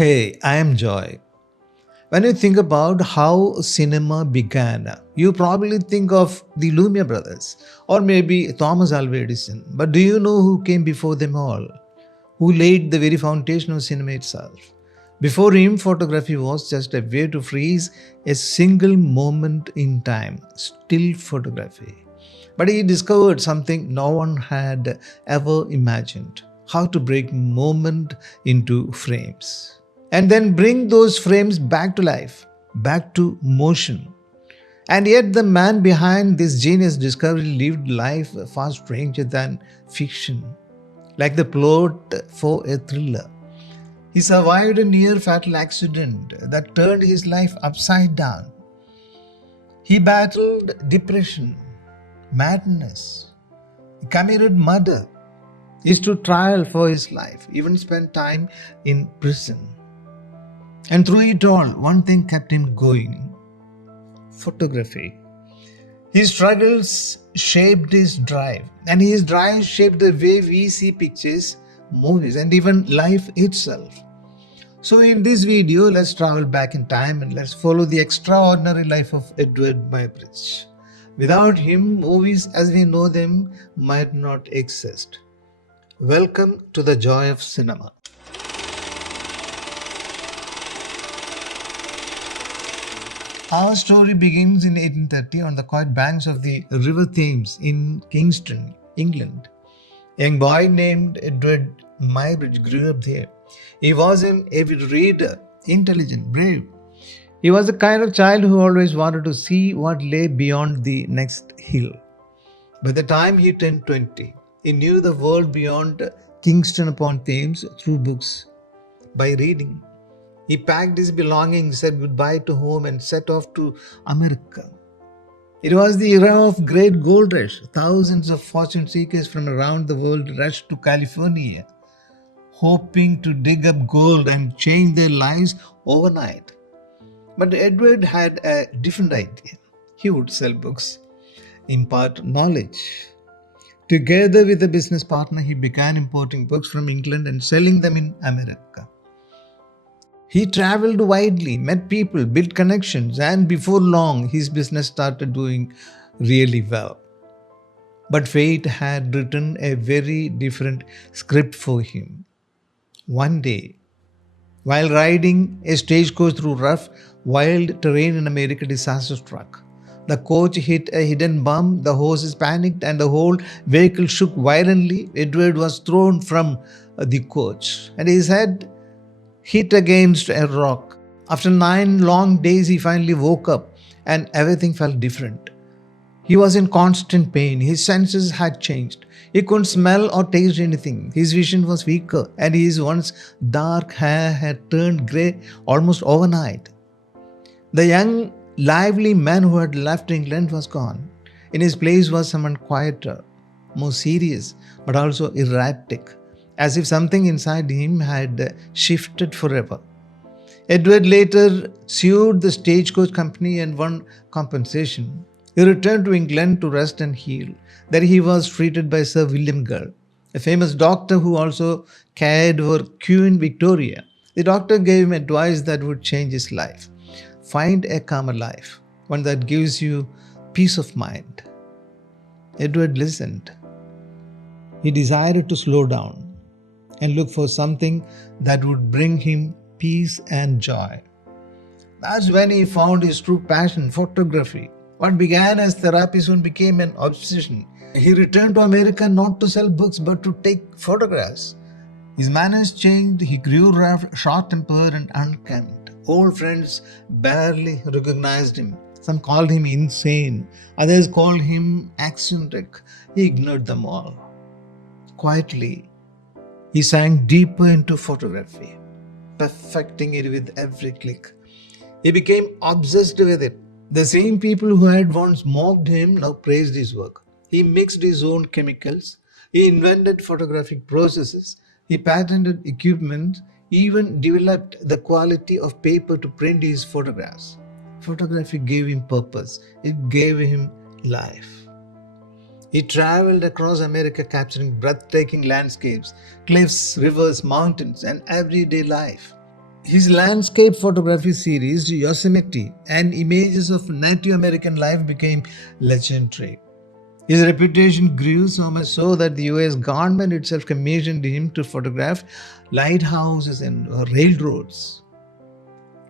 Hey, I am Joy. When you think about how cinema began, you probably think of the Lumiere brothers or maybe Thomas Alva Edison. But do you know who came before them all? Who laid the very foundation of cinema itself? Before him, photography was just a way to freeze a single moment in time, still photography. But he discovered something no one had ever imagined: how to break moment into frames and then bring those frames back to life, back to motion. And yet, the man behind this genius discovery lived life far stranger than fiction, like the plot for a thriller. He survived a near fatal accident that turned his life upside down. He battled depression, madness, he committed murder. He stood trial for his life, even spent time in prison. And through it all, one thing kept him going: photography. His struggles shaped his drive, and his drive shaped the way we see pictures, movies, and even life itself. So, in this video, let's travel back in time and let's follow the extraordinary life of Eadweard Muybridge. Without him, movies as we know them might not exist. Welcome to the joy of cinema. Our story begins in 1830 on the quiet banks of the River Thames in Kingston, England. A young boy named Eadweard Muybridge grew up there. He was an avid reader, intelligent, brave. He was the kind of child who always wanted to see what lay beyond the next hill. By the time he turned 20, he knew the world beyond Kingston upon Thames through books. By reading, he packed his belongings, said goodbye to home, and set off to America. It was the era of great gold rush. Thousands of fortune seekers from around the world rushed to California, hoping to dig up gold and change their lives overnight. But Eadweard had a different idea. He would sell books, impart knowledge. Together with a business partner, he began importing books from England and selling them in America. He traveled widely, met people, built connections, and before long, his business started doing really well. But fate had written a very different script for him. One day, while riding a stagecoach through rough, wild terrain in America, disaster struck. The coach hit a hidden bump, the horses panicked, and the whole vehicle shook violently. Eadweard was thrown from the coach, and his head hit against a rock. After 9 long days, he finally woke up, and everything felt different. He was in constant pain. His senses had changed. He couldn't smell or taste anything. His vision was weaker, and his once dark hair had turned grey almost overnight. The young, lively man who had left England was gone. In his place was someone quieter, more serious, but also erratic, as if something inside him had shifted forever. Eadweard later sued the stagecoach company and won compensation. He returned to England to rest and heal. There he was treated by Sir William Gull, a famous doctor who also cared for Queen Victoria. The doctor gave him advice that would change his life. Find a calmer life, one that gives you peace of mind. Eadweard listened. He decided to slow down and look for something that would bring him peace and joy. That's when he found his true passion, photography. What began as therapy soon became an obsession. He returned to America not to sell books but to take photographs. His manners changed, he grew rough, short-tempered and unkempt. Old friends barely recognized him. Some called him insane, others called him eccentric. He ignored them all. Quietly, he sank deeper into photography, perfecting it with every click. He became obsessed with it. The same people who had once mocked him now praised his work. He mixed his own chemicals. He invented photographic processes. He patented equipment, even developed the quality of paper to print his photographs. Photography gave him purpose. It gave him life. He traveled across America capturing breathtaking landscapes, cliffs, rivers, mountains, and everyday life. His landscape photography series, Yosemite, and images of Native American life became legendary. His reputation grew so much so that the US government itself commissioned him to photograph lighthouses and railroads.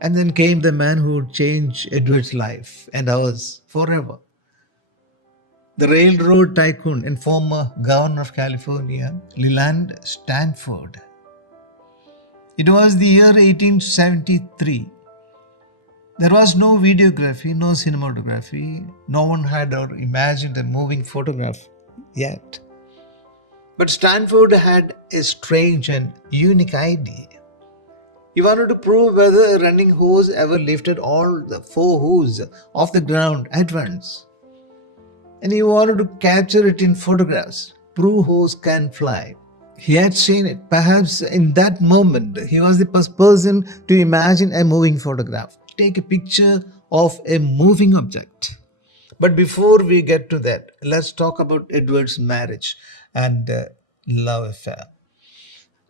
And then came the man who would change Edward's life and ours forever. The railroad tycoon and former governor of California, Leland Stanford. It was the year 1873. There was no videography, no cinematography. No one had ever imagined a moving photograph yet. But Stanford had a strange and unique idea. He wanted to prove whether a running horse ever lifted all the four hooves off the ground at once. And he wanted to capture it in photographs. Prove horse can fly. He had seen it. Perhaps in that moment, he was the first person to imagine a moving photograph. Take a picture of a moving object. But before we get to that, let's talk about Edward's marriage and love affair.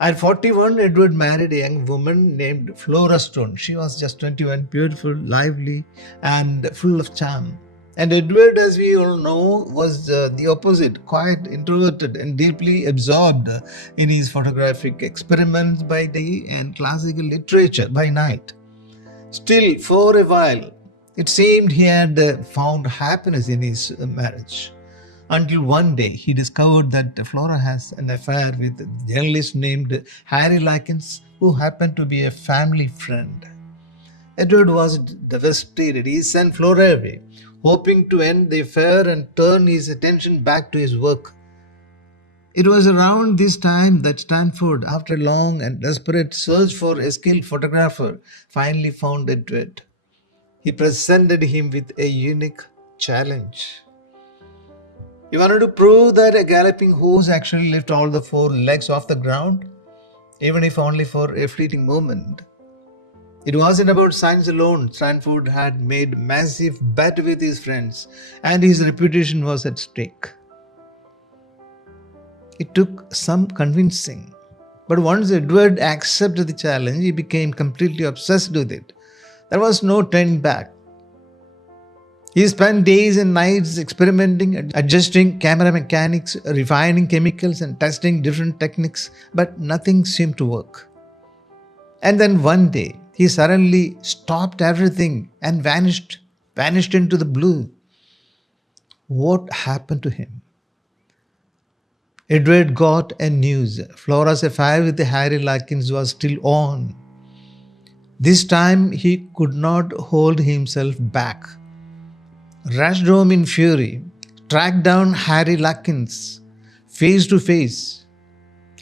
At 41, Edward married a young woman named Flora Stone. She was just 21, beautiful, lively, and full of charm. And Edward, as we all know, was the opposite, quiet, introverted, and deeply absorbed in his photographic experiments by day and classical literature by night. Still, for a while, it seemed he had found happiness in his marriage. Until one day, he discovered that Flora has an affair with a journalist named Harry Likens, who happened to be a family friend. Edward was devastated. He sent Flora away, hoping to end the affair and turn his attention back to his work. It was around this time that Stanford, after a long and desperate search for a skilled photographer, finally found Edward. He presented him with a unique challenge. He wanted to prove that a galloping horse actually lifts all the four legs off the ground, even if only for a fleeting moment. It wasn't about science alone. Stanford had made massive bet with his friends, and his reputation was at stake. It took some convincing. But once Edward accepted the challenge, he became completely obsessed with it. There was no turning back. He spent days and nights experimenting, adjusting camera mechanics, refining chemicals, and testing different techniques, but nothing seemed to work. And then one day, he suddenly stopped everything and vanished into the blue. What happened to him? Edward got a news. Flora's affair with Harry Likens was still on. This time he could not hold himself back. Rushed home in fury, tracked down Harry Likens face to face.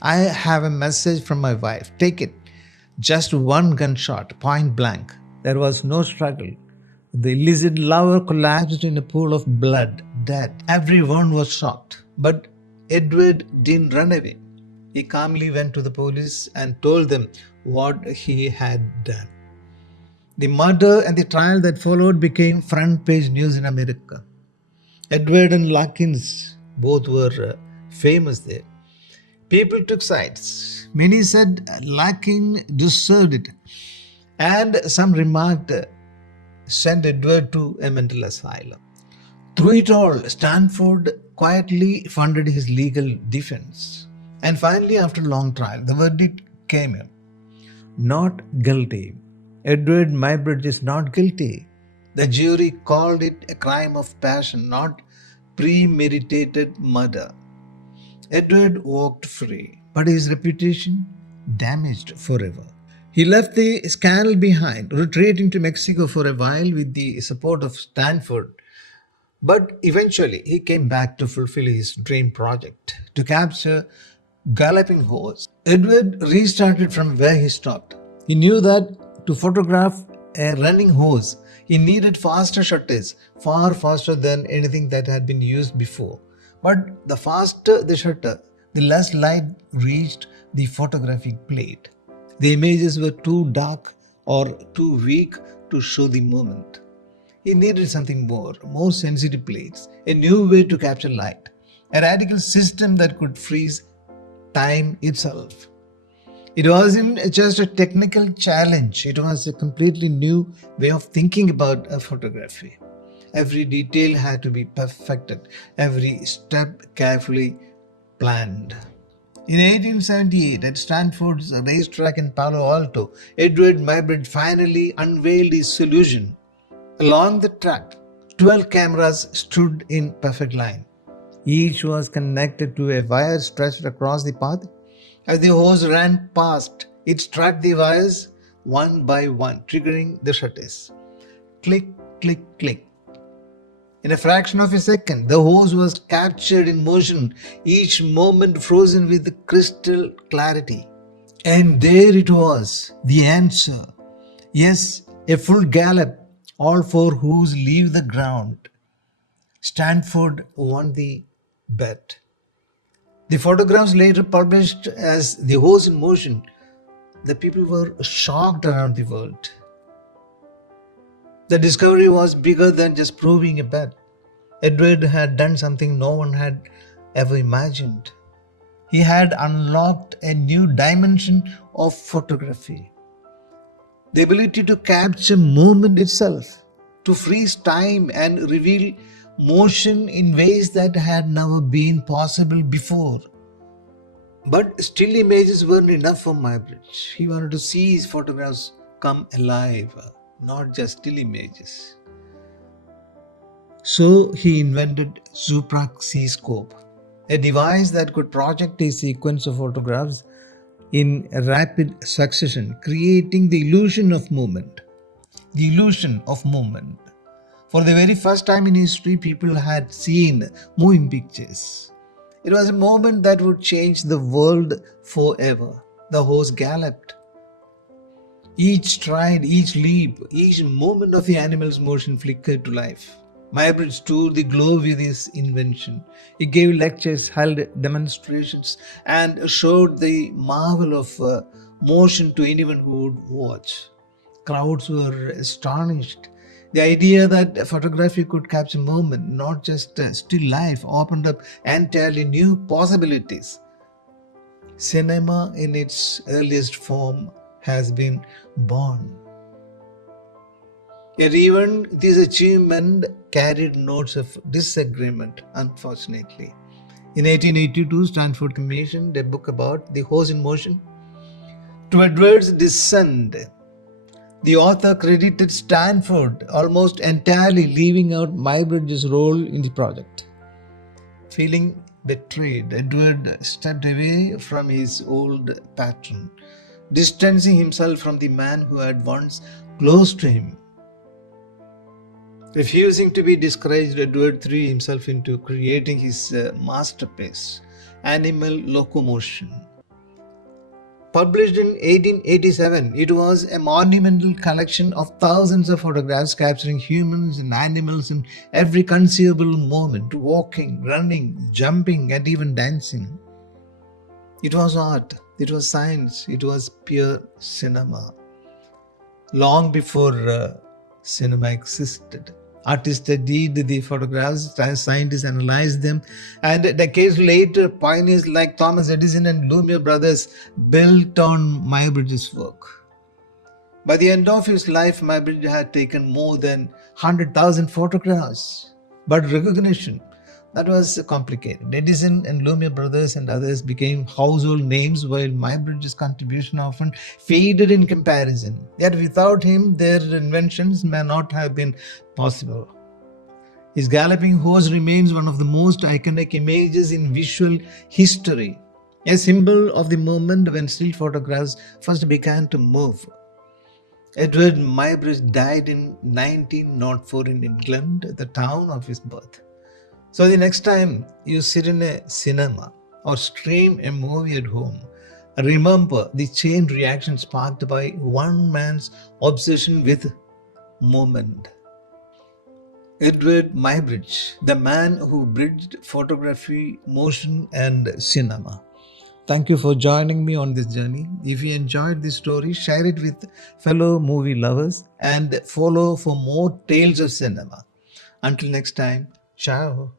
I have a message from my wife. Take it. Just one gunshot, point blank. There was no struggle. The illicit lover collapsed in a pool of blood, dead. Everyone was shocked. But Edward didn't run away. He calmly went to the police and told them what he had done. The murder and the trial that followed became front page news in America. Edward and Likens both were famous there. People took sides. Many said Likens deserved it, and some remarked sent Edward to a mental asylum. Through it all, Stanford quietly funded his legal defense. And finally, after a long trial, the verdict came in. Not guilty. Eadweard Muybridge is not guilty. The jury called it a crime of passion, not premeditated murder. Edward walked free, but his reputation damaged forever. He left the scandal behind, retreating to Mexico for a while with the support of Stanford. But eventually, he came back to fulfill his dream project, to capture galloping horse. Edward restarted from where he stopped. He knew that to photograph a running horse, he needed faster shutters, far faster than anything that had been used before. But the faster the shutter, the less light reached the photographic plate. The images were too dark or too weak to show the movement. He needed something more sensitive plates, a new way to capture light, a radical system that could freeze time itself. It wasn't just a technical challenge, it was a completely new way of thinking about photography. Every detail had to be perfected, every step carefully planned. In 1878, at Stanford's racetrack in Palo Alto, Eadweard Muybridge finally unveiled his solution. Along the track, 12 cameras stood in perfect line. Each was connected to a wire stretched across the path. As the hose ran past, it struck the wires one by one, triggering the shutters. Click, click, click. In a fraction of a second, the hose was captured in motion, each moment frozen with crystal clarity. And there it was, the answer. Yes, a full gallop, all four hooves leave the ground. Stanford won the bet. The photographs later published as the hose in motion. The people were shocked around the world. The discovery was bigger than just proving a bet. Eadweard had done something no one had ever imagined. He had unlocked a new dimension of photography. The ability to capture movement itself, to freeze time and reveal motion in ways that had never been possible before. But still images weren't enough for Muybridge. He wanted to see his photographs come alive, not just still images. So he invented Zoopraxiscope, a device that could project a sequence of photographs in rapid succession, creating the illusion of movement. The illusion of movement. For the very first time in history, people had seen moving pictures. It was a moment that would change the world forever. The horse galloped. Each stride, each leap, each moment of the animal's motion flickered to life. Muybridge toured the globe with his invention. He gave lectures, held demonstrations, and showed the marvel of motion to anyone who would watch. Crowds were astonished. The idea that photography could capture movement, not just still life, opened up entirely new possibilities. Cinema in its earliest form has been born. Yet even this achievement carried notes of disagreement, unfortunately. In 1882, Stanford commissioned a book about the hose in motion. To Eadweard's dissent, the author credited Stanford almost entirely, leaving out Muybridge's role in the project. Feeling betrayed, Eadweard stepped away from his old patron, distancing himself from the man who had once close to him. Refusing to be discouraged, Eadweard threw himself into creating his masterpiece, Animal Locomotion. Published in 1887, it was a monumental collection of thousands of photographs capturing humans and animals in every conceivable moment, walking, running, jumping, and even dancing. It was art, it was science, it was pure cinema. Long before cinema existed, artists studied the photographs, scientists analyzed them, and decades later, pioneers like Thomas Edison and Lumiere brothers built on Muybridge's work. By the end of his life, Muybridge had taken more than 100,000 photographs. But recognition, that was complicated. Edison and Lumiere brothers and others became household names, while Muybridge's contribution often faded in comparison. Yet without him, their inventions may not have been possible. His galloping horse remains one of the most iconic images in visual history, a symbol of the moment when still photographs first began to move. Eadweard Muybridge died in 1904 in England, the town of his birth. So the next time you sit in a cinema or stream a movie at home, remember the chain reaction sparked by one man's obsession with movement. Eadweard Muybridge, the man who bridged photography, motion, and cinema. Thank you for joining me on this journey. If you enjoyed this story, share it with fellow movie lovers and follow for more tales of cinema. Until next time, ciao.